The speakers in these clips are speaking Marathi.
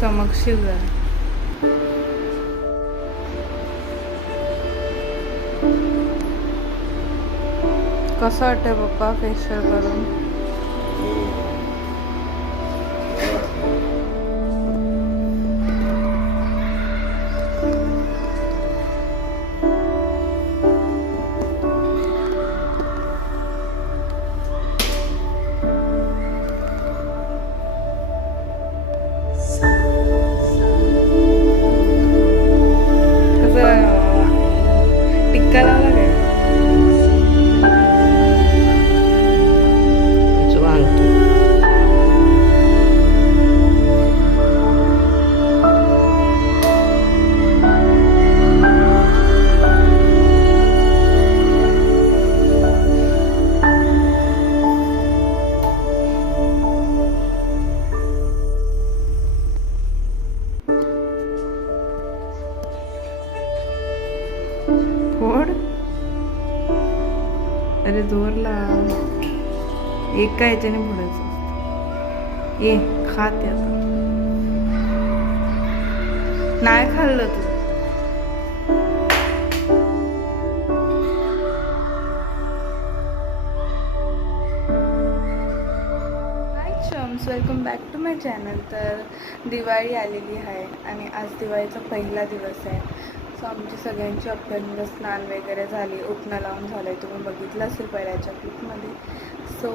चमकशील जरा. कसं वाटतंय पप्पा फेशियल करून? टिक्का लावला काय? फोड. अरे जोर लाव. एका याच्याने फोडायचं. ये खाते आता. नाही खाल्लं तू. Welcome back to my channel. तर दिवाळी आलेली आहे आणि आज दिवाळीचा पहिला दिवस आहे. सो आमची सगळ्यांची अभ्यंग स्नान वगैरे झाली, उठणं लावून झालं आहे. तुम्ही बघितलं असेल पहिल्याच्या क्लिपमध्ये. सो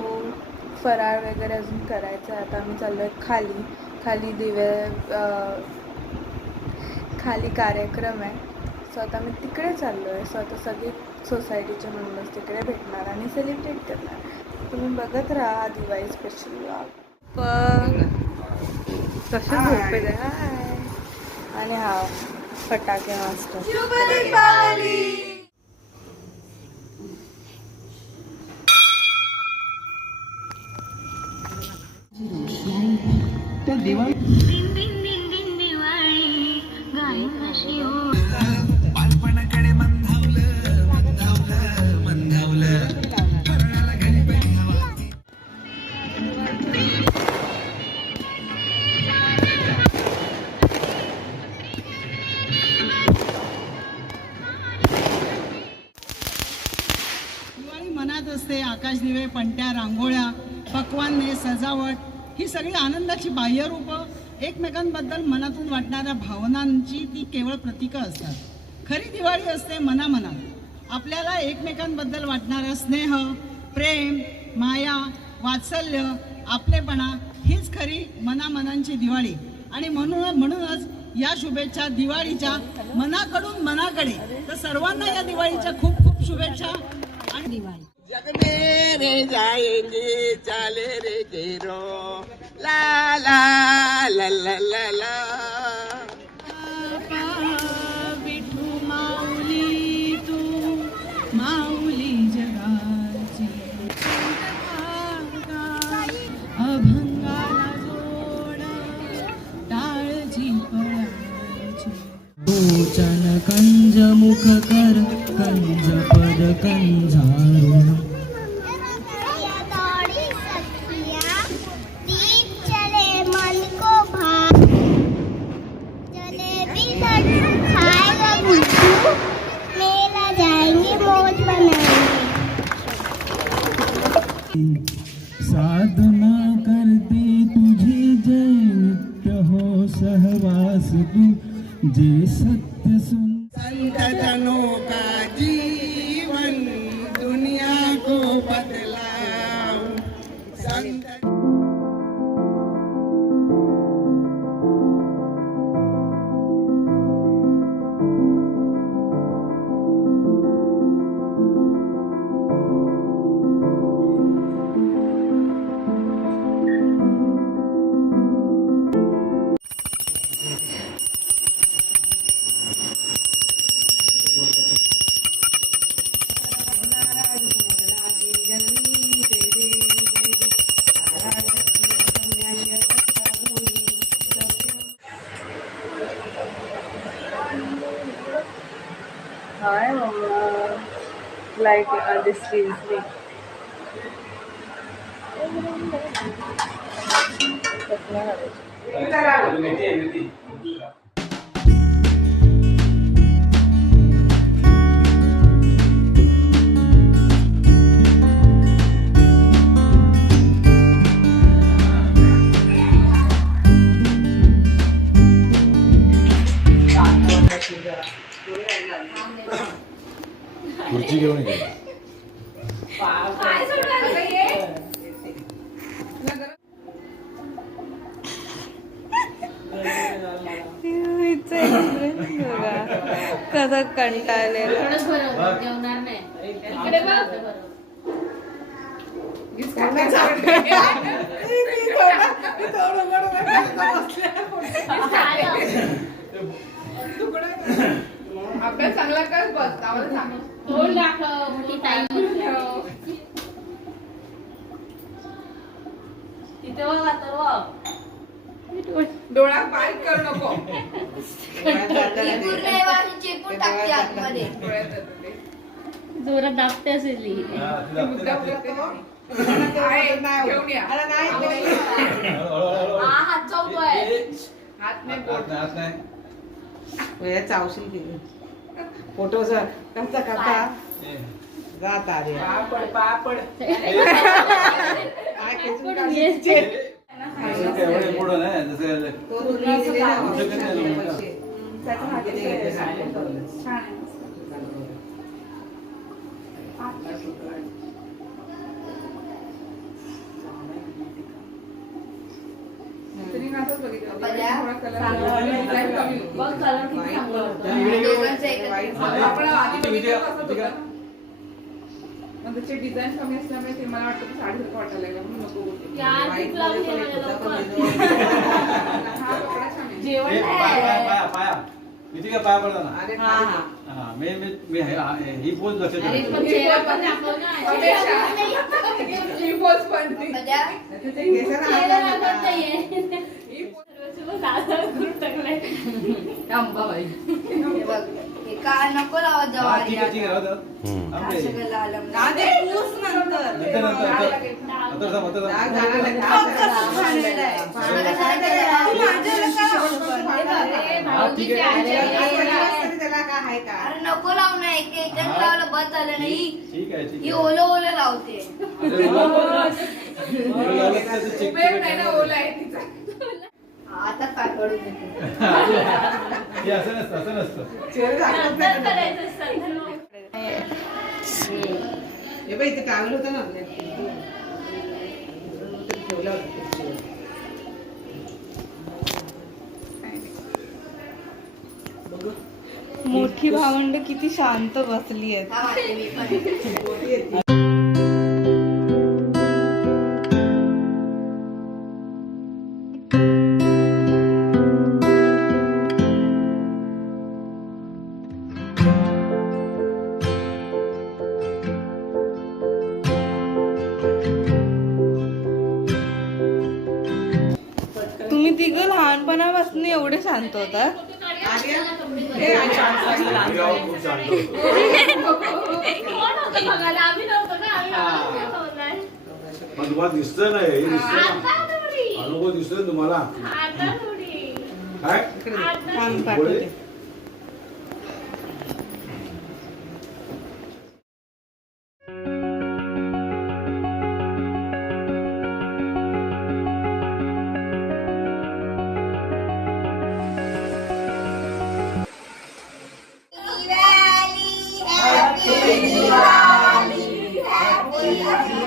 फराळ वगैरे अजून करायचं आहे. आता आम्ही चाललो आहे खाली खाली कार्यक्रम आहे. सो आता आम्ही तिकडे चाललो आहे. सो आता सगळे सोसायटीचे मेंबर्स तिकडे भेटणार आणि सेलिब्रेट करणार. तुम्ही बघत राहा दिवाळी स्पेशल व्लॉग. कसे झोपे आणि हा फटाके मास्टर. मनात असते. आकाश दिवे, पणत्या, रांगोळ्या, पक्वान्ने, सजावट ही सगळी आनंदाची बाह्यरूपं एकमेकांबद्दल मनातून वाटणाऱ्या भावनांची ती केवळ प्रतीकं असतात. खरी दिवाळी असते मनामनात. आपल्याला एकमेकांबद्दल वाटणारा स्नेह, प्रेम, माया, वात्सल्य, आपलेपणा हीच खरी मनामनांची दिवाळी. आणि म्हणूनच या शुभेच्छा दिवाळीच्या मनाकडून मनाकडे. तर सर्वांना या दिवाळीच्या खूप खूप शुभेच्छा. दिवाळी जग मेरे जाएंगे चाले रे गेरो ला ला ला ला ला ला. विठू माऊली तू माऊली जगाची अभंगाला जोड टाळजी पळायची. गोचन कंज मुख कर कंज पद कंजारुण. साधना करते तुझी जय नित्य हो सहवास तू जे सत्य सुन. संत जनों का जीवन हाय मम्मा. लाईट दिसली दिसली. खुर्ची घेऊन ये. कसं कंटाळलेलं. अभ्यास चांगला कर बस आम्हाला सांग. तोंड दाखव मोठी ताई तिथे डोळा बारीक करू नको. चेपून टाकते आतमध्ये. जोरात दाबते असेल ही. मुद्दाम करते ना. घेऊन या. हात चौकतोय. हात नाही बोट. हात नाही. चावशील गेली फोटो कसा कसा जात आले पापड एवढे पुढं नाही जसं तरी मी असंच बघितलं. बघा. थोडा कलर डिझाईन कमी होती. बघ कलर किती चांगला होता. दोघांचं एकत्र. आपण आधी बघितलं तसंच होतं. मग त्याची डिझाईन कमी असल्यामुळे ते मला वाटतं साडीसारखं वाटायला लागलं म्हणून नको बोलते. यार, ती लावली आहे माझ्या लवकर. हा कपडा छान आहे. जेवण नाही. पाया पाया किती का पाया पडला ना. अरे हा हा हा मी ही पोच लक्षात अरे ठेवतो. पण चेहरा पण दाखव ना. ही पोच पण ती. बघा. चेहरा दाखवत नाहीये. अंबाबाई. हे बघ. हे काय नको लावत जाऊ हा, आधी ठीक आहे ठीक आहे आता. राहू दे. आमरे. सगळं लाल नंतर नंतर नंतर हा, ठीक आहे. अरे नको लावू ना. एक एक लावलं बस झालं नाही. ठीक आहे ही ठीक ओलं ओलं लावते. आहे. चेक वेळ नाही ना ओला आहे तिचा. आता काय करू देते. हे असं नसतं असं नसतं. हे बाई इथे टांगलं होतं ना आपल्या ठेवलं होतं. मोठी भावंड किती शांत बसली आहेत. हा वाटते मी पण. तुम्ही तिघं लहानपणापासून एवढे शांत होता. पण तुम्हाला दिसतंय ना हे दिसतंय अनुभव दिसतोय तुम्हाला काय थांब पाठवते. Happy Diwali, Happy Diwali, Happy Diwali.